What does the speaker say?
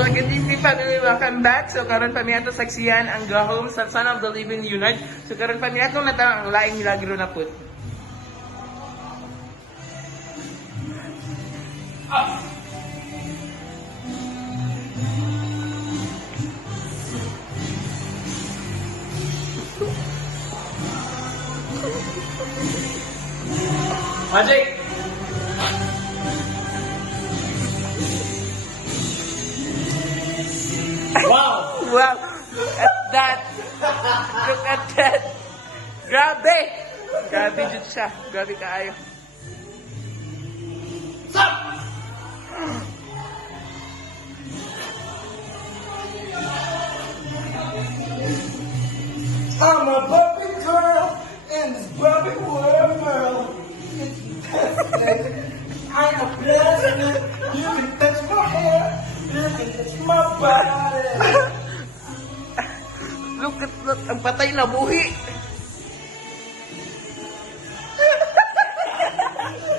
So, good evening family, welcome back. So, karon pa miya saksiyan ang gahom sa Son of the Living Unite. So, karon pa miya itong natang ang laing milagro na po. Magic! Wow! Wow! Look at that! Look at that! Grabe! Grabe dyan siya. Grabe kaayo. Stop! I'm a Barbie girl in this Barbie world. I'm a president. You can touch my hair. You can touch my body. Look at that! Ang patay na buhi!